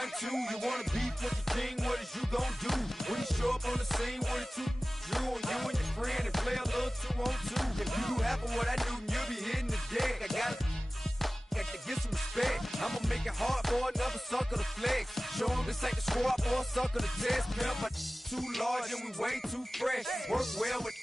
1-2. You wanna beef with the king, what is you gonna do? When you show up on the scene with a two drew on you and your friend and play a little 2-on-2. If you do half of what I do, you'll be hitting the deck. I got to get some respect. I'ma make it hard for another sucker to flex. Show him this ain't the squad for a sucker to test. Pimp, my too large and we way too fresh. Work well with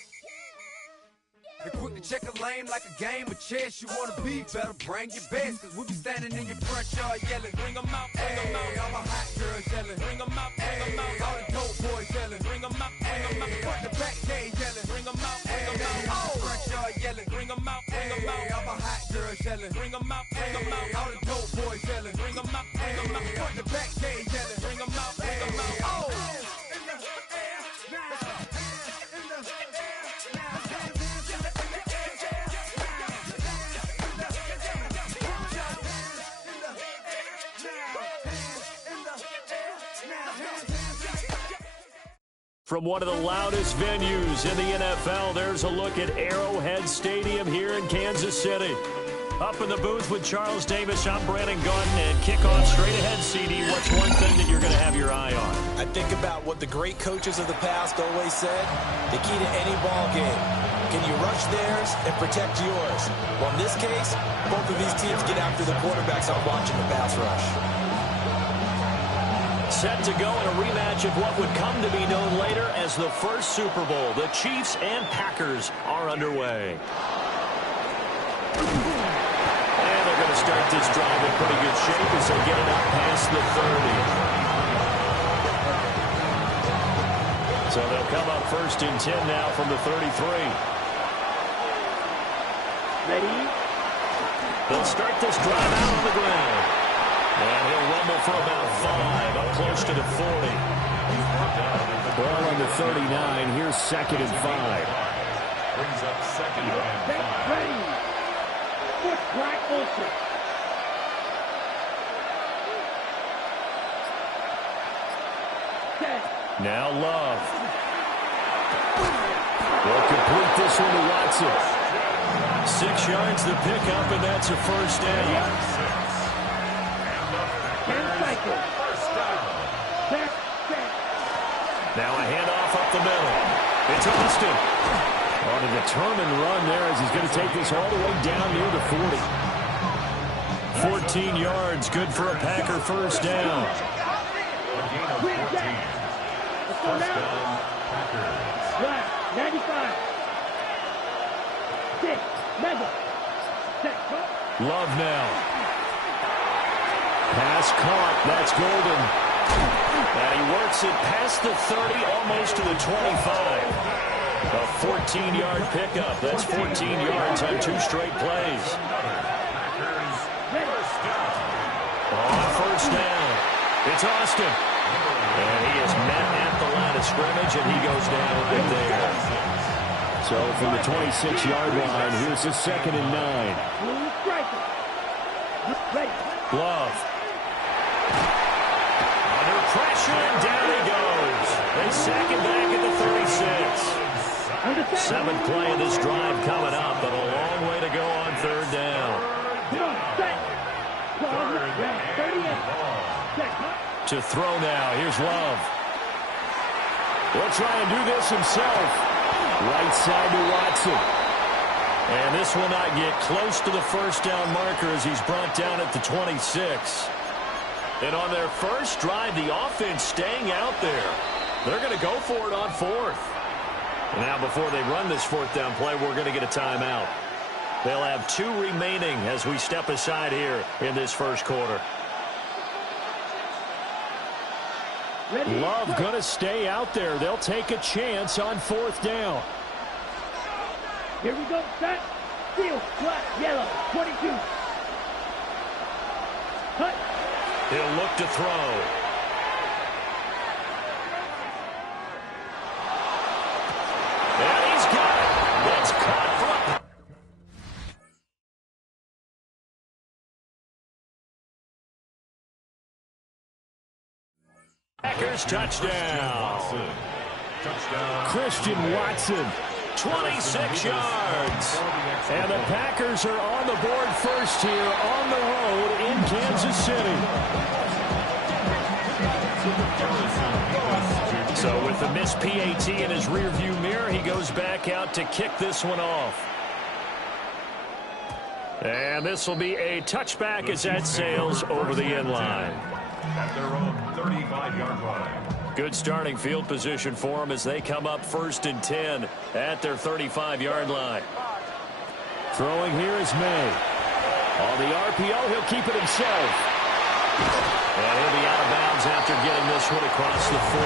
and quick to check a lane like a game of chess. You wanna be better, bring your best. Cause we be standing in your front yard yelling, bring them out, bring them out. All my hot girls yelling, bring them out, bring them out. All the dope boys yelling, bring them out, bring them out. Front the back gate yelling, bring them out, bring them out. All the front yard yelling, bring them out, bring them out. All my hot girls yelling, bring them out, bring them out. All the dope boys yelling, bring them out, bring them out. Front the back gate yelling, bring them out, bring them out. Oh! From one of the loudest venues in the NFL, there's a look at Arrowhead Stadium here in Kansas City. Up in the booth with Charles Davis, I'm Brandon Gordon, and kickoff straight ahead, CD. What's one thing that you're going to have your eye on? I think about what the great coaches of the past always said. The key to any ball game. Can you rush theirs and protect yours? Well, in this case, both of these teams get after the quarterbacks on watching the pass rush. Set to go in a rematch of what would come to be known later as the first Super Bowl. The Chiefs and Packers are underway. And they're going to start this drive in pretty good shape as they get it up past the 30. So they'll come up first and 10 now from the 33. Ready? They'll start this drive out on the ground. And he'll rumble for about 5, up close to the 40. Ball on the 39. Here's 2nd and 5. Brings up 2nd and 5. Ready. Foot crack open. Now Love. They'll complete this one to Watson. 6 yards the pickup, and that's a first down. Now a handoff up the middle. It's Austin. On a determined run there as he's going to take this all the way down near the 40. 14 yards, good for a Packer first down. A gain of 14. First down, Packers. 95. 6. Mega. Love now. Pass caught. That's Golden. And he works it past the 30, almost to the 25. A 14-yard pickup. That's 14 yards on 2 straight plays. On first down, it's Austin. And he is met at the line of scrimmage, and he goes down right there. So from the 26-yard line, here's the 2nd and 9. Love. Under pressure, and down he goes. They sack him back at the 36. 7th play of this drive coming up, but a long way to go on 3rd down. To throw now, here's Love. He'll try and do this himself. Right side to Watson. And this will not get close to the first down marker as he's brought down at the 26. And on their first drive, the offense staying out there. They're going to go for it on 4th. And now before they run this 4th down play, we're going to get a timeout. They'll have 2 remaining as we step aside here in this first quarter. Love going to stay out there. They'll take a chance on 4th down. Here we go. Set. Field. Flat. Yellow. 22. Cut. He'll look to throw. And he's got it. That's caught from. Packers touchdown. Christian Watson, 26 yards. And the Packers are on the board first here on the road in Kansas City. So with the missed PAT in his rearview mirror, he goes back out to kick this one off. And this will be a touchback as that sails over the end line. At their own 35-yard line. Good starting field position for them as they come up 1st and 10 at their 35-yard line. Throwing here is May. On the RPO, he'll keep it himself. And he'll be out of bounds after getting this one across the 40.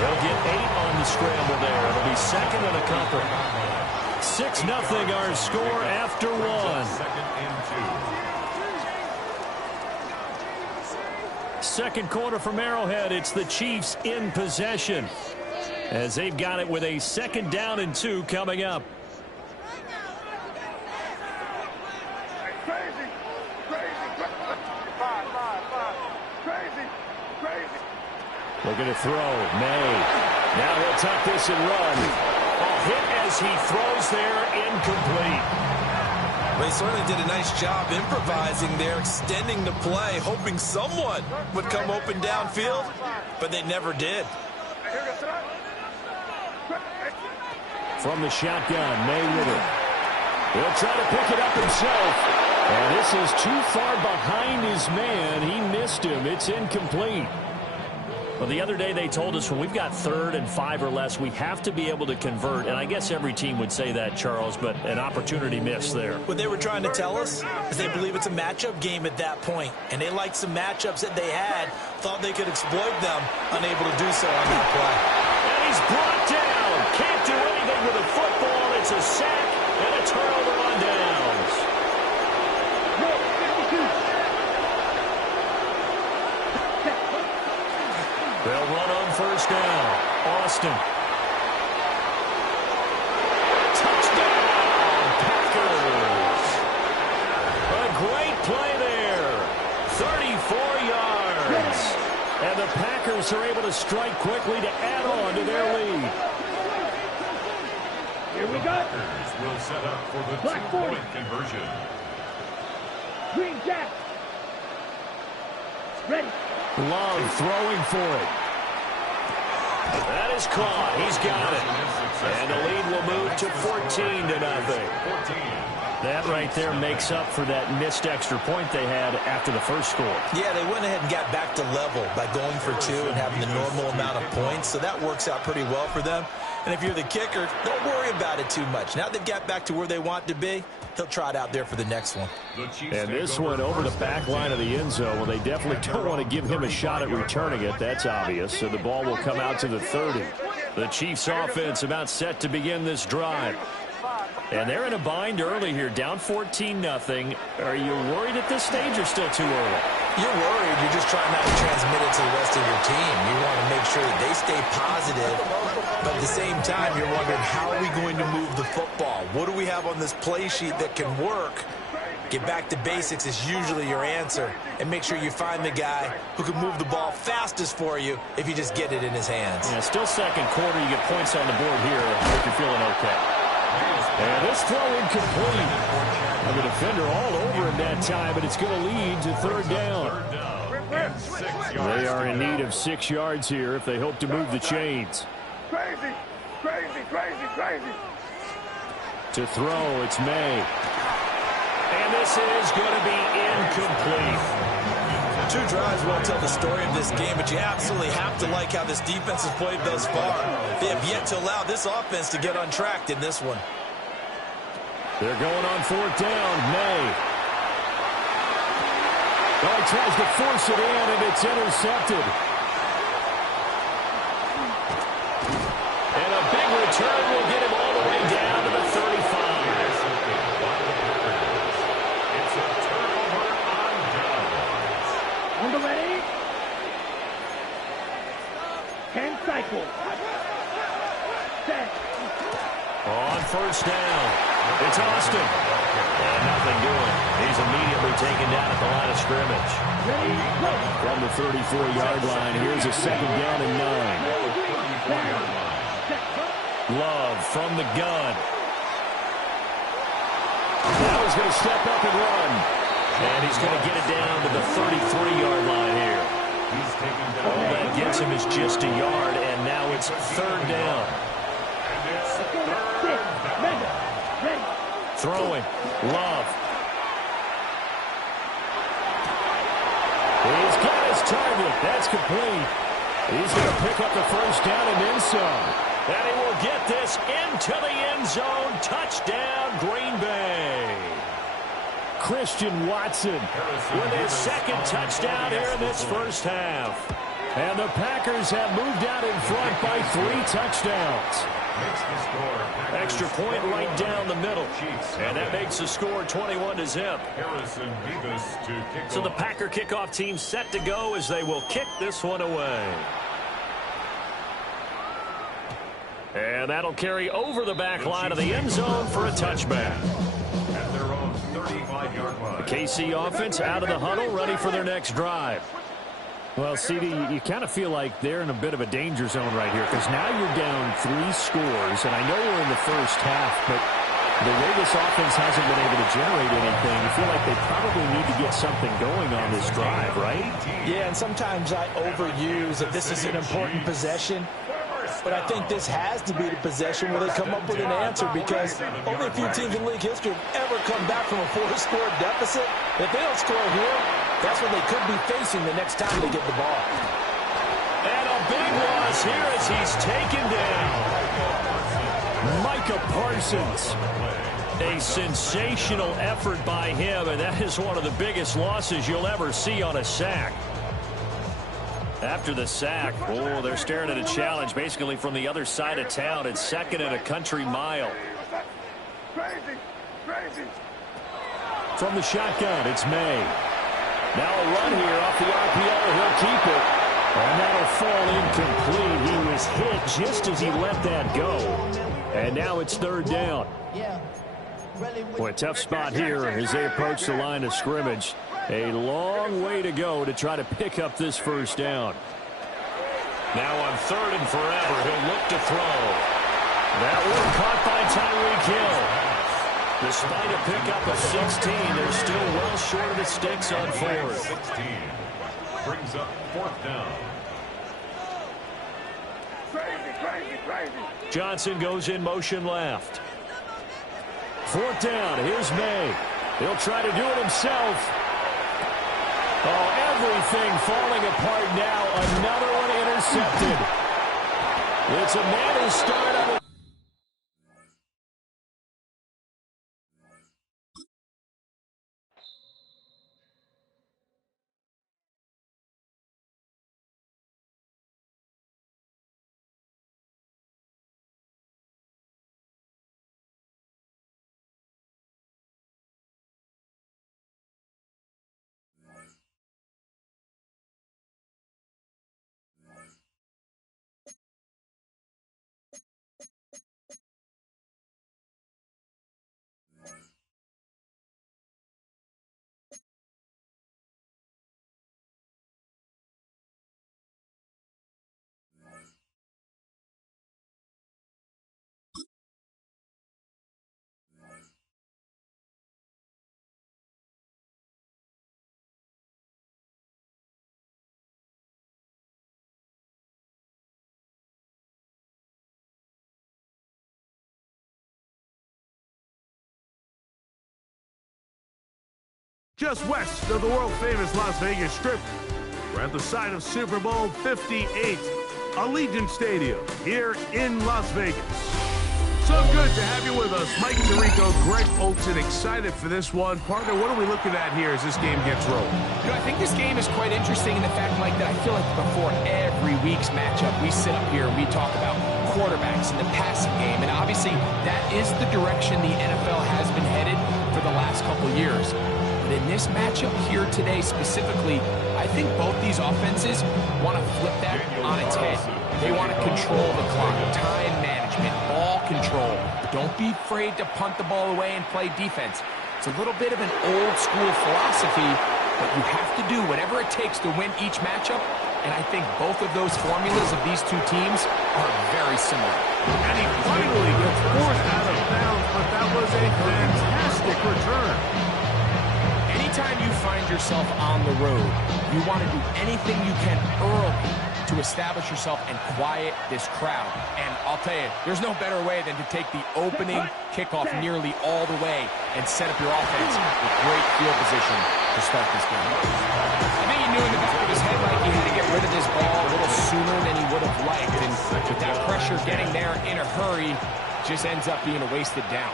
He'll get 8 on the scramble there. It'll be 2nd and a couple. 6-0 our score after 1. 2nd and 2. Second quarter from Arrowhead. It's the Chiefs in possession as they've got it with a 2nd down and 2 coming up. Looking to throw. May. Now he'll tuck this and run. A hit as he throws there, incomplete. They certainly did a nice job improvising there, extending the play, hoping someone would come open downfield, but they never did. From the shotgun, May with it. He'll try to pick it up himself. And this is too far behind his man. He missed him. It's incomplete. Well, the other day they told us when we've got 3rd and 5 or less, we have to be able to convert. And I guess every team would say that, Charles, but an opportunity missed there. What they were trying to tell us is they believe it's a matchup game at that point. And they liked some matchups that they had, thought they could exploit them, unable to do so on that play. And he's brought down. Can't do anything with a football. It's a sack and a turnover on downs. They'll run on 1st down. Austin. Touchdown, Packers. A great play there. 34 yards. And the Packers are able to strike quickly to add on to their lead. Here we go. Packers will set up for the two-point conversion. Green Jack. Ready. Love throwing for it. That is caught. He's got it. And the lead will move to 14-0. That right there makes up for that missed extra point they had after the first score. Yeah, they went ahead and got back to level by going for 2 and having the normal amount of points, so that works out pretty well for them. And if you're the kicker, don't worry about it too much. Now they've got back to where they want to be, he'll try it out there for the next one. And this one over the back line of the end zone. Well, they definitely don't want to give him a shot at returning it. That's obvious. So the ball will come out to the 30. The Chiefs offense about set to begin this drive. And they're in a bind early here, down 14-0. Are you worried at this stage or still too early? You're worried. You're just trying not to transmit it to the rest of your team. You want to make sure that they stay positive, but at the same time, you're wondering, how are we going to move the football? What do we have on this play sheet that can work? Get back to basics is usually your answer, and make sure you find the guy who can move the ball fastest for you if you just get it in his hands. Yeah, still second quarter. You get points on the board here if you're feeling okay. And this throw incomplete. And the defender all over him that time, but it's going to lead to 3rd down. They are in need of 6 yards here if they hope to move the chains. Crazy, crazy, crazy, crazy. To throw, it's May. And this is going to be incomplete. 2 drives won't tell the story of this game, but you absolutely have to like how this defense has played thus far. They have yet to allow this offense to get untracked in this one. They're going on 4th down. May. Oh, he tries to force it in, and it's intercepted. And a big return will get him all the way down to the 35. It's a turnover on downs. On the ready. 10 cycles. Set. On 1st down, it's Austin. And nothing doing. He's immediately taken down at the line of scrimmage. Ready, go. From the 34-yard line, here's a 2nd down and 9. Love from the gun. Now he's going to step up and run. And he's going to get it down to the 33-yard line here. He's taken down. All that gets him is just a yard, and now it's third down. And it's third down. Throwing. Love. He's got his target. That's complete. He's going to pick up the first down and then some. And he will get this into the end zone. Touchdown, Green Bay. Christian Watson with his second touchdown here in this first half. And the Packers have moved out in front by 3 touchdowns. Extra point right down the middle. And that makes the score 21-0. So the Packer kickoff team set to go as they will kick this one away. And that'll carry over the back line of the end zone for a touchback. At their own 35-yard line. The KC offense out of the huddle, ready for their next drive. Well, CD, you kind of feel like they're in a bit of a danger zone right here because now you're down 3 scores, and I know we're in the first half, but the way this offense hasn't been able to generate anything, you feel like they probably need to get something going on this drive, right? Yeah, and sometimes I overuse that this is an important possession. But I think this has to be the possession where they come up with an answer because only a few teams in league history have ever come back from a 4-score deficit. If they don't score here, that's what they could be facing the next time they get the ball. And a big loss here as he's taken down. Micah Parsons. A sensational effort by him, and that is one of the biggest losses you'll ever see on a sack. After the sack, they're staring at a challenge basically from the other side of town. It's second and a country mile. From the shotgun, it's May. Now a run here off the RPO. He'll keep it. And that'll fall incomplete. He was hit just as he let that go. And now it's third down. Boy, a tough spot here as they approach the line of scrimmage. A long way to go to try to pick up this first down. Now on third and forever, he'll look to throw. That one caught by Tyreek Hill. Despite a pickup of 16, they're still well short of the sticks on fourth. 16 brings up fourth down. Johnson goes in motion left. Fourth down, here's May. He'll try to do it himself. Oh, everything falling apart now. Another one intercepted. It's a Madden start on the just west of the world-famous Las Vegas Strip. We're at the site of Super Bowl 58, Allegiant Stadium here in Las Vegas. So good to have you with us. Mike Tirico, Greg Olsen, excited for this one. Partner, what are we looking at here as this game gets rolling? You know, I think this game is quite interesting in the fact, Mike, that I feel like before every week's matchup, we sit up here and we talk about quarterbacks and the passing game. And obviously, that is the direction the NFL has been headed for the last couple years. But in this matchup here today specifically, I think both these offenses want to flip that on its head. They want to control the clock, time management, ball control. Don't be afraid to punt the ball away and play defense. It's a little bit of an old school philosophy, but you have to do whatever it takes to win each matchup. And I think both of those formulas of these two teams are very similar. And he finally gets forced out of bounds, but that was a fantastic return. Anytime you find yourself on the road. You want to do anything you can early to establish yourself and quiet this crowd. And I'll tell you, there's no better way than to take the opening kickoff nearly all the way and set up your offense with great field position to start this game. I think he knew in the back of his head like he had to get rid of this ball a little sooner than he would have liked. And with that pressure getting there in a hurry, just ends up being a wasted down.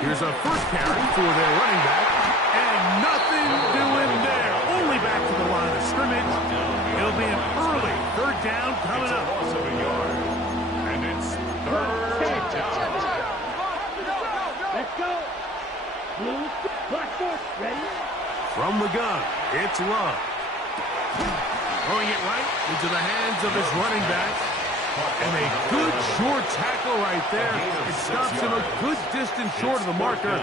Here's a first carry for their running back, and nothing doing there. Only back to the line of scrimmage. It'll be an early third down coming up. Loss of a yard. And it's third down. Let's go. Blue, black force, ready? From the gun, it's Love. Throwing it right into the hands of his running back. And a good short tackle right there. It stops him a good distance short of the marker.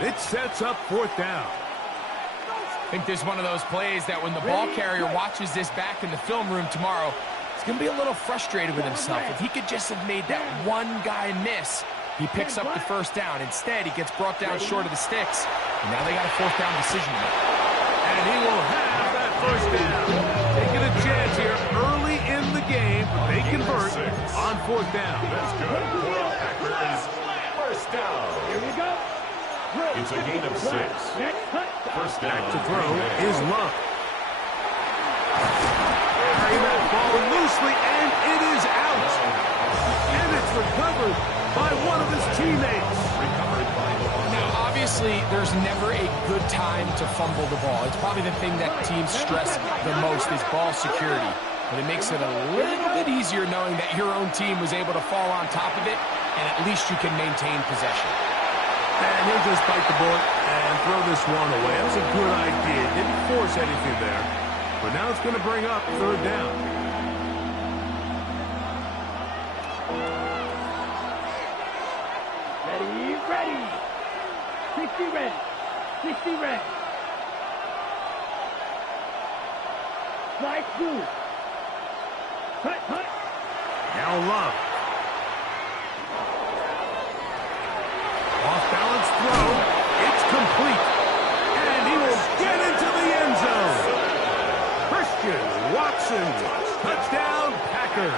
It sets up fourth down. I think this is one of those plays that when the ball carrier watches this back in the film room tomorrow, he's going to be a little frustrated with himself. If he could just have made that one guy miss, he picks up the first down. Instead, he gets brought down short of the sticks. And now they got a fourth down decision to make. And he will have that first down. Taking a chance here early in the game. They convert on fourth down. That's good for a Packers first down. Here we go. It's a gain of 6. First down. Back to throw is Love. Carrying that ball loosely, and it is out. And it's recovered by one of his teammates. Now, obviously, there's never a good time to fumble the ball. It's probably the thing that teams stress the most is ball security. But it makes it a little bit easier knowing that your own team was able to fall on top of it, and at least you can maintain possession. And he'll just bite the bullet and throw this one away. That was a good idea. Didn't force anything there. But now it's going to bring up third down. Ready, ready. 60 ready. 60 ready. Slide through. Cut, cut. Now Love. Off-balance throw. It's complete. And he will get into the end zone. Christian Watson. Touchdown, Packers.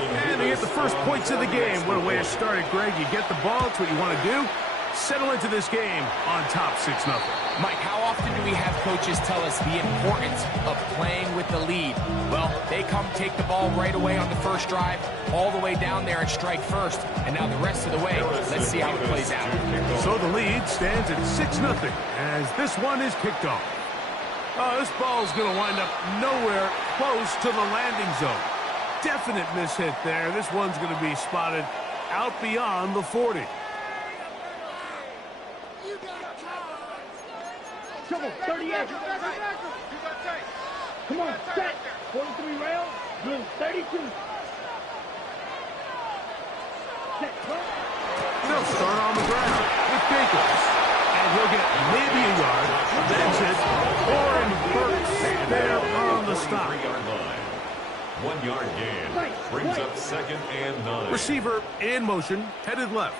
And they get the first points of the game. What a way to start it, Greg. You get the ball. It's what you want to do. Settle into this game on top 6-0. Mike, how often do we have coaches tell us the importance of playing with the lead? Well, they come take the ball right away on the first drive, all the way down there and strike first. And now the rest of the way, let's see how it plays out. So the lead stands at 6-0 as this one is kicked off. This ball is going to wind up nowhere close to the landing zone. Definite mishit there. This one's going to be spotted out beyond the 40. Trouble, 38. Come on, set. 43 rail. Blue, 32. Set, cut. They'll start on the ground with Jacobs. And he'll get maybe a yard. That's it. Warren Burks there on the stop. 3-yard line. 1-yard gain. Brings up 2nd and 9. Receiver in motion, headed left.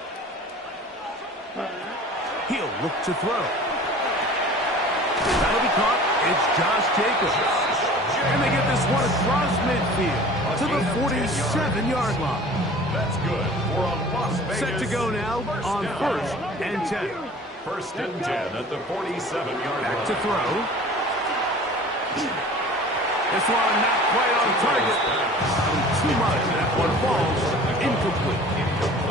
He'll look to throw. That'll be caught. It's Josh Jacobs. And they get this one across midfield to the 47-yard line. That's good for a Las Vegas. Set to go now on 1st and 10. 1st and 10 at the 47-yard line. Back to throw. This one not quite on target. Too much. That one falls incomplete.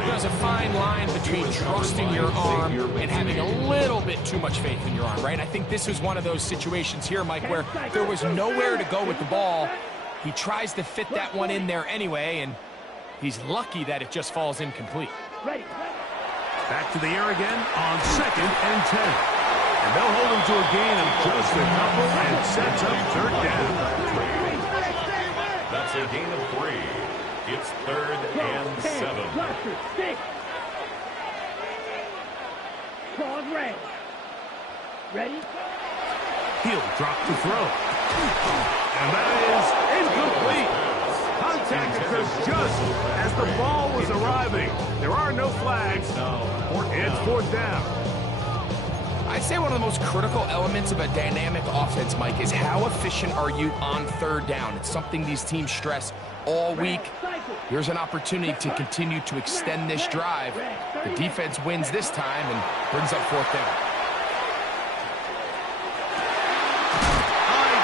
There's a fine line between trusting your arm and having a little bit too much faith in your arm, right? I think this was one of those situations here, Mike, where there was nowhere to go with the ball. He tries to fit that one in there anyway, and he's lucky that it just falls incomplete. Back to the air again on 2nd and 10. And they'll hold him to a gain of just a couple and sets up third down. That's a gain of 3. It's 3rd and 7. Claws red. Ready? He'll drop to throw. And that is incomplete. attack occurs just as the ball was arriving. There are no flags. It's fourth down. I'd say one of the most critical elements of a dynamic offense, Mike, is how efficient are you on third down. It's something these teams stress all week. Here's an opportunity to continue to extend this drive. The defense wins this time and brings up fourth down.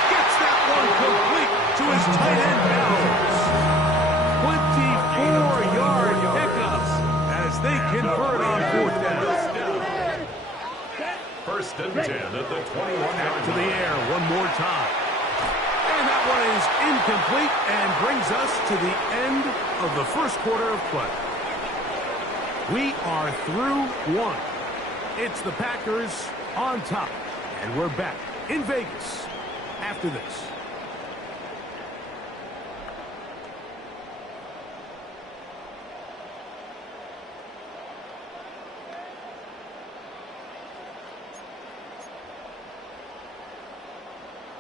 Gets that one complete to his tight end Bowers. 24-yard pickup as they convert on fourth down. First and 10 at the 21-yard to the air one more time. And that one is incomplete and brings us to the end of the first quarter of play. We are through one. It's the Packers on top. And we're back in Vegas after this.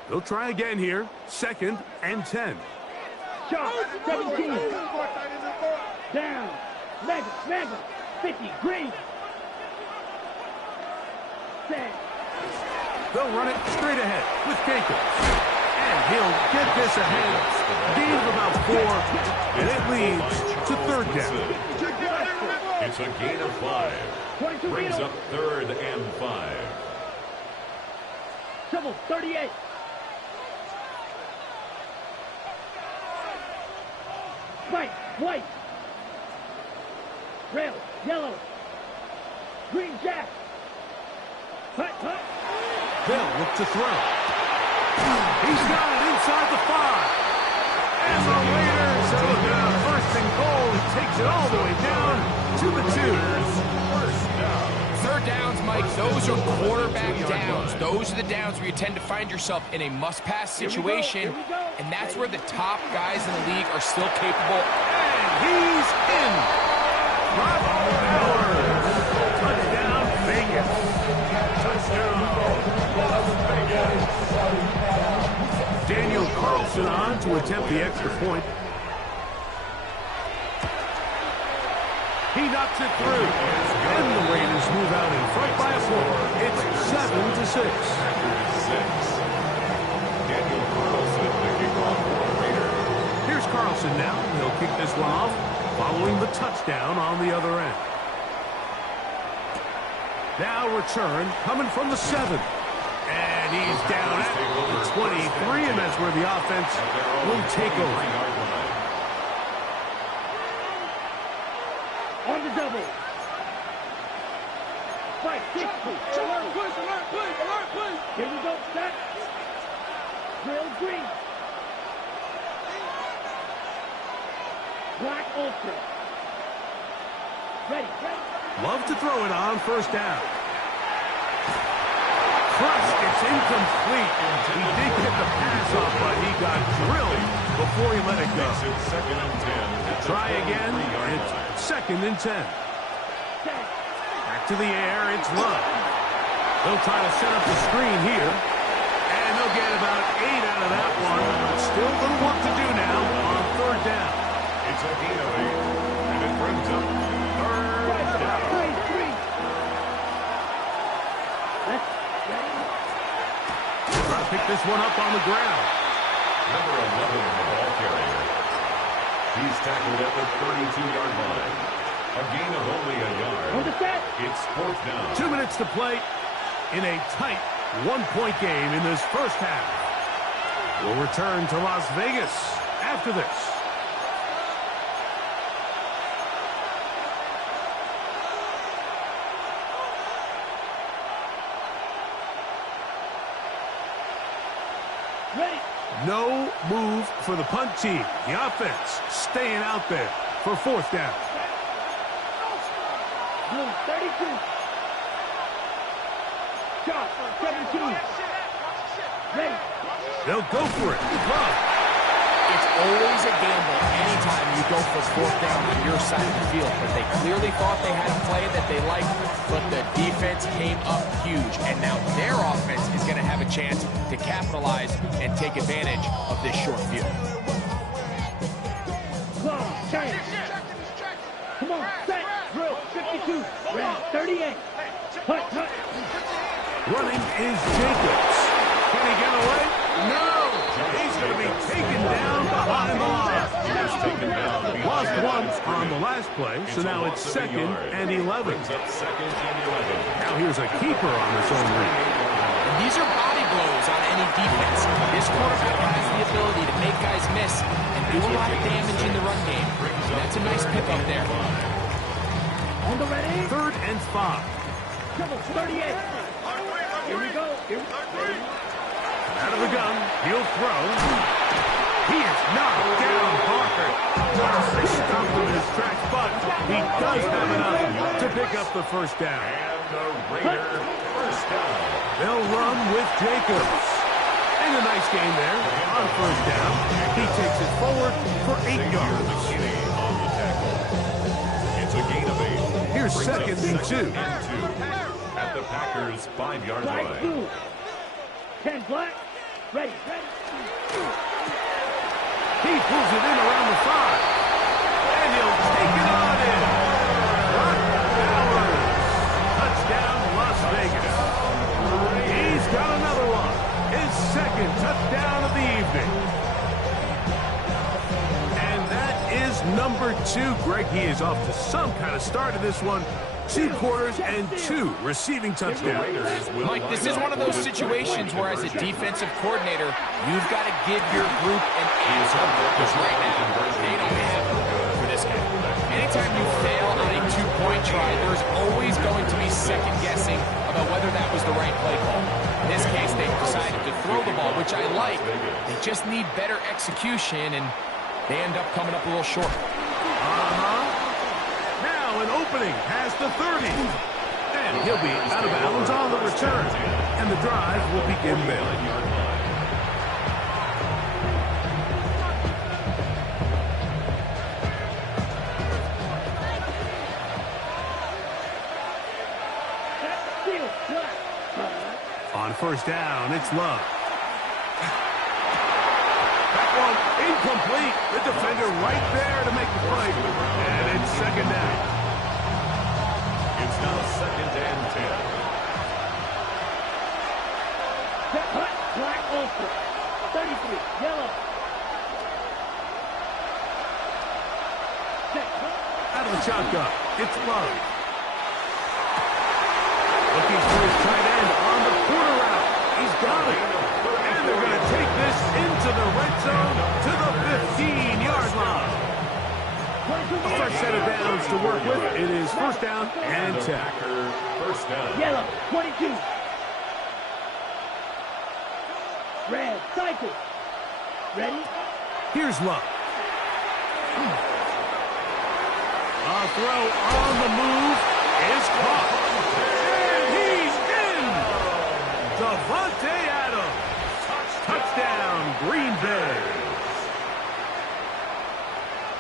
They'll try again here. Second and 10. Shot, 17. Down. Mega. 50. Green. Set. They'll run it straight ahead with Jacobs. And he'll get this ahead. Gain of about 4. And it leads to third down. It's a gain of 5. Brings up third and 5. Triple 38. White. Red, yellow. Green jack. Hut. They'll look to throw. He's got it inside the 5. And the Raiders are looking at a first and goal. He takes it all the way down to the 2. First down. Third downs, Mike, those are quarterback downs. Those are the downs where you tend to find yourself in a must-pass situation, and that's where the top guys in the league are still capable. And he's in. Bravo, Bowers. Touchdown, Vegas. Touchdown, Las Vegas. Daniel Carlson on to attempt the extra point. He knocks it through. And the Raiders move out in front by a 4. It's 7-6. Daniel Carlson, the kickoff for the Raiders. Here's Carlson now. He'll kick this one off, following the touchdown on the other end. Now return coming from the 7. And he's down at the 23, and that's where the offense will take over. On the double. 560. Alert, please. Here we go, set. Drill green. Black ultra. Ready. Love to throw it on first down. Crushed, it's incomplete. He did get the pass off, but he got drilled before he let it go. Second and 10. Try again. It's second and 10. Back to the air. It's Love. They'll try to set up the screen here. And they'll get about 8 out of that one. Still a little work to do now on third down. It's a gain of 8. And it brings up third down. Try to pick this one up on the ground. Number 11, the ball carrier. He's tackled at the 32-yard line. A gain of only a yard. It's fourth down. 2 minutes to play in a tight one-point game in this first half. We'll return to Las Vegas after this. Ready. No move for the punt team. The offense staying out there for fourth down. Blue 32. Shot 17. Ready. They'll go for it. Love. It's always a gamble anytime you go for fourth down on your side of the field, but they clearly thought they had a play that they liked, but the defense came up huge, and now their offense is going to have a chance to capitalize and take advantage of this short field. on, set, drill, 52, red, 38. Hut. Running is Jacobs. Can he get away? No! He's going to be taken down behind the line. Lost one on the last play, so now it's 2nd and 11. Now here's a keeper on this own read. These are body blows on any defense. This quarterback has the ability to make guys miss and do a lot of damage in the run game. That's a nice pick up there. On the ready. 3rd and 5. Triple 38. Here we go. Out of the gun, he'll throw. He is knocked down, Parker. They stopped him in his tracks, but he does have enough to pick up the first down. And the Raider first down. They'll run with Jacobs. And a nice gain there on first down. He takes it forward for 8 yards. On the tackle. It's a gain of 8. Here's 2nd and 2. At the Packers' 5-yard Black line. blue. 10 black. Ready. He pulls it in around the 5. And he'll take it on in. Brock Bowers. Touchdown, Las Vegas. He's got another one. His 2nd touchdown of the evening. And that is number 2. Greg, he is off to some kind of start in this one. 2 quarters and 2 receiving touchdowns. Mike, this is one of those situations where as a defensive coordinator, you've got to give your group an answer. Because right now, they don't have it for this guy. Anytime you fail on a 2-point try, there's always going to be second guessing about whether that was the right play call. In this case, they decided to throw the ball, which I like. They just need better execution, and they end up coming up a little short. Now an opening past the 30. And he'll be out of bounds on the return. And the drive will begin there. On first down, it's Love. That one incomplete. The defender right there to make the play. And it's 2nd down. It's now 2nd and 10. Black ultra. 33. Yellow. Out of the shotgun, it's Love. Looking for his tight end on the corner route. He's got it. And they're going to take this into the red zone to the 15-yard line. A fresh set of downs to work with. It is first down and 10. First down. Yellow. 22. Red. Cycle. Ready? Here's Love. A throw on the move is caught. And he's in! Davante Adams. Touchdown, Green Bay.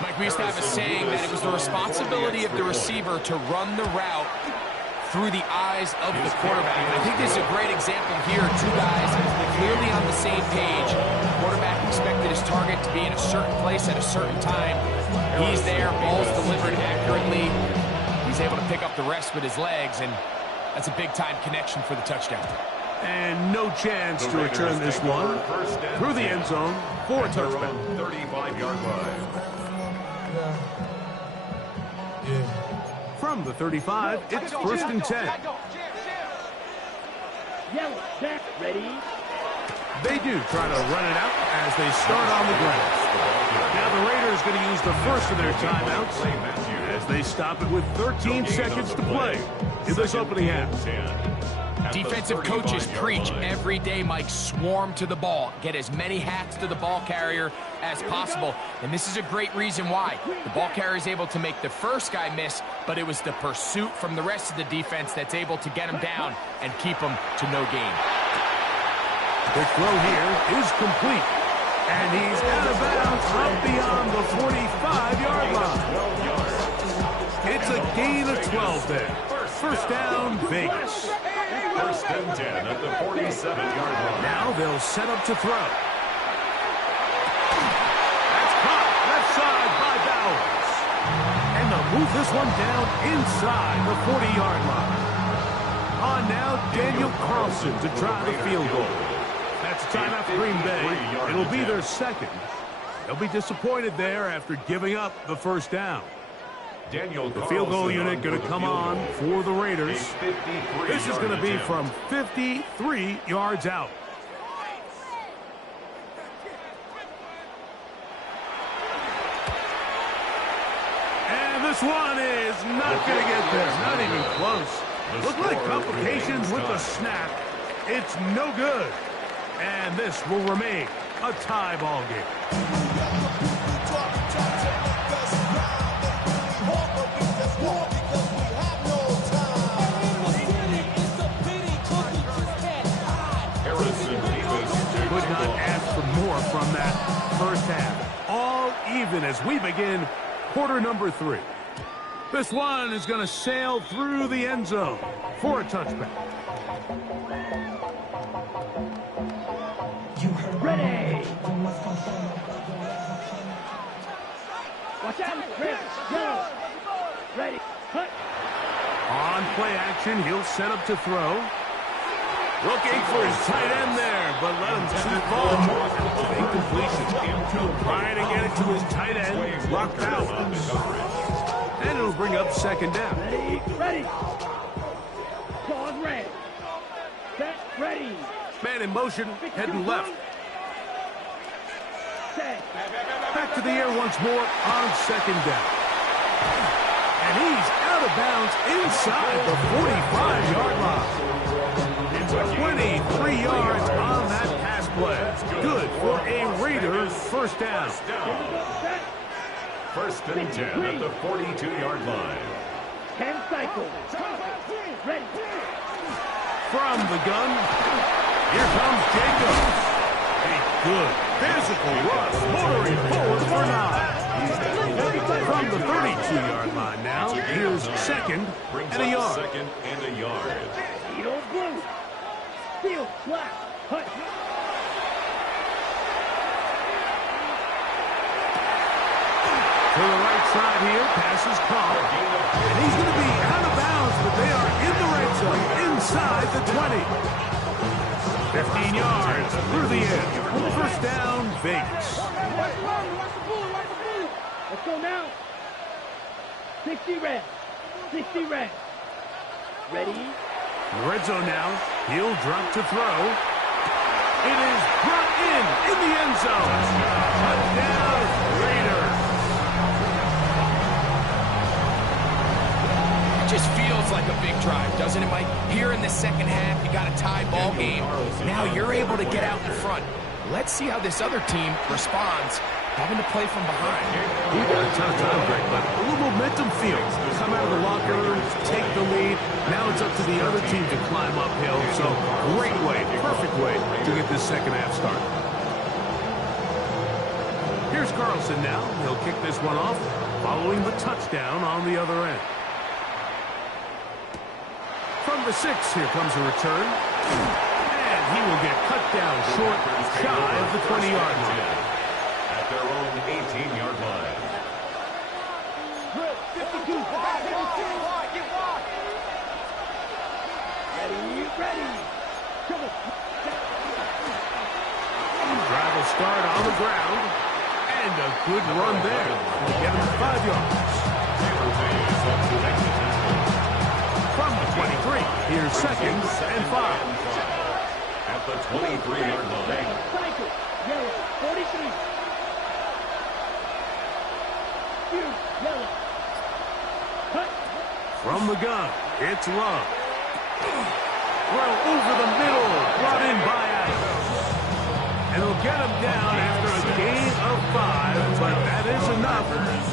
Mike, we used to have a saying that it was the responsibility of the receiver to run the route through the eyes of the quarterback. And I think this is a great example here. 2 guys clearly on the same page. The quarterback expected his target to be in a certain place at a certain time. He's there, ball's delivered accurately. He's able to pick up the rest with his legs, and that's a big-time connection for the touchdown. And no chance to return this one through the end zone for a touchdown. 35-yard line. From the 35, it's first and 10. Yellow. Jack. Ready? They do try to run it out as they start on the ground. Now the Raiders going to use the first of their timeouts as they stop it with 13 seconds to play in this opening half. Defensive coaches preach every day, Mike, swarm to the ball. Get as many hats to the ball carrier as possible. And this is a great reason why. The ball carrier is able to make the first guy miss, but it was the pursuit from the rest of the defense that's able to get him down and keep him to no gain. The throw here is complete. And he's out of bounds up beyond the 45-yard line. It's a gain of 12 there. First down, Vegas. First and 10 at the 47-yard line. Now they'll set up to throw. That's caught left side by Bowers. And the move this one down inside the 40-yard line. On now, Daniel Carlson to try the field goal. That's a timeout for Green Bay. It'll be their second. They'll be disappointed there after giving up the first down. The field goal unit going to come on for the Raiders. This is going to be from 53 yards out. And this one is not going to get there. Not even close. Look like complications with the snap. It's no good. And this will remain a tie ball game. Could not ask for more from that first half. All even as we begin quarter number 3. This one is going to sail through the end zone for a touchback. Ready. Watch out. Ready. Cut. On play action, he'll set up to throw. Looking for his tight end there, but let him too far. Big completion. Trying to get it to his tight end. Locked out. And it'll bring up second down. Ready. Pause red. Set. Ready. Man in motion, heading left. Back to the air once more on second down. And he's out of bounds inside the 45-yard line. 23 yards on that pass play. Good for a Raiders first down. First and 10 at the 42-yard line. 10 cycles. Ready. From the gun, here comes Jacobs. A good physical rush, motoring forward for 9. From the 32-yard line now, here's second and a yard. Second and a yard. Steel blue. Steel black. Hut. To the right side here, pass is caught. And he's going to be out of bounds, but they are in the red zone inside the 20. 15 yards through the air. First down, Vegas. Let's go now. 60 red. 60 red. Ready. Red zone now. He'll drop to throw. It is brought in the end zone. Touchdown, Raiders. It just feels like a big drive, doesn't it, Mike? Here in the second half, you got a tie ball game. Now you're able to get out in front. Let's see how this other team responds, having to play from behind. We've got a ton of time break, but a little momentum feels. Come out of the locker room, take the lead. Now it's up to the other team to climb uphill. So great way, perfect way to get this second half started. Here's Carlson now. He'll kick this one off, following the touchdown on the other end. From the 6, here comes a return. And he will get cut down short, shy of the 20-yard line. At their own 18-yard line. 52. Ready. Come on. Drive will start on the ground. And a good run there. Get him 5 yards. From the 23, here's second and 5. At the 23-yard line. Cycle. Yellow. 43. Yellow. Cut. From the gun, it's Love. Throw over the middle, brought in by Adams. And he'll get him down after a gain of 5, but that is enough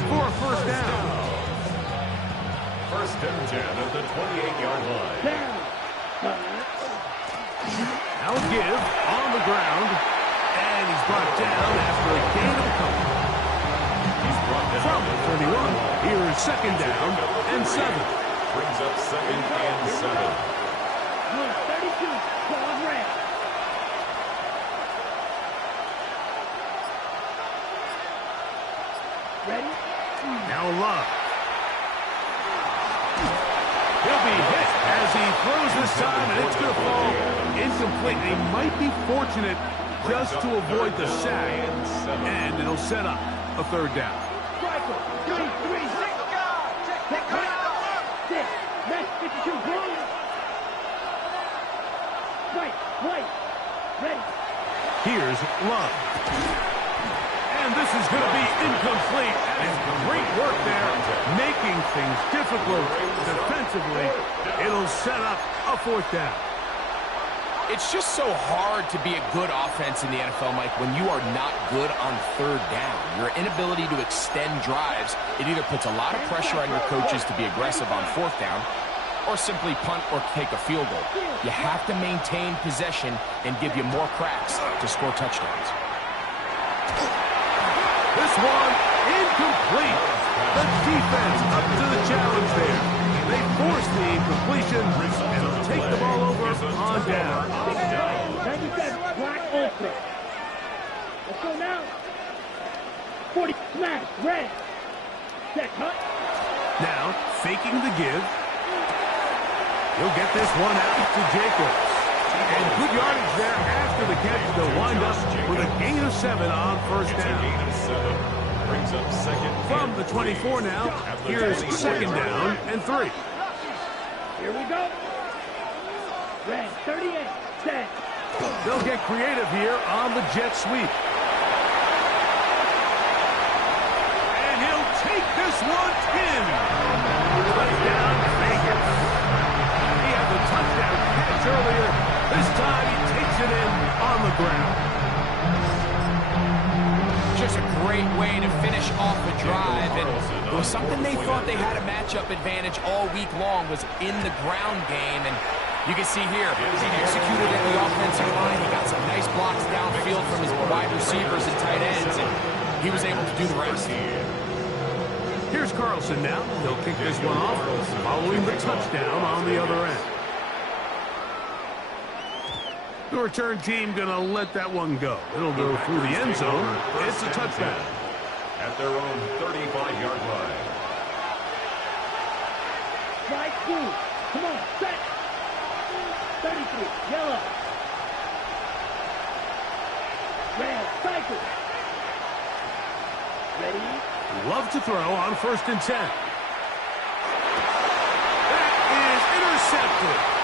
for a first down. First and 10 at the 28-yard line. Down. Now give on the ground, and he's brought down after a gain of a couple. He's brought down From the 31, here is second down and 7. Brings up second and 7. 32. Pause red. Ready. Now Love. He'll be hit as he throws this time, and it's going to fall incomplete. They might be fortunate just to avoid the sack, and it'll set up a third down. Here's Love. And this is going to be incomplete. That is great work there, making things difficult defensively. It'll set up a fourth down. It's just so hard to be a good offense in the NFL, Mike, when you are not good on third down. Your inability to extend drives, it either puts a lot of pressure on your coaches to be aggressive on fourth down or simply punt or take a field goal. You have to maintain possession and give you more cracks to score touchdowns. This one incomplete. The defense up to the challenge there. They force the incompletion, and they'll take the ball over on down. 97, black open. Let's go now. 40, smash, red. Set, cut. Now, faking the give. He'll get this one out to Jacobs. And good yardage there after the catch. They'll wind up with a gain of 7 on first down. Brings up second. From the 24 now, here's second down and 3. Here we go. Red, 38, set. They'll get creative here on the jet sweep. And he'll take this one in. Touchdown, Vegas. He had the touchdown catch earlier. This time he takes it in on the ground. Just a great way to finish off the drive, and it was something they thought they had a matchup advantage all week long, was in the ground game, and you can see here, he executed at the offensive line. He got some nice blocks downfield from his wide receivers and tight ends, and he was able to do the rest. Here's Carlson now. He'll kick this one off, following the touchdown on the other end. The return team going to let that one go. It'll go through the end zone. It's a touchdown. At their own 35-yard line. Strike 2. Come on, set. 33, yellow. Red, cycle. Ready? Love to throw on 1st and 10. That is intercepted.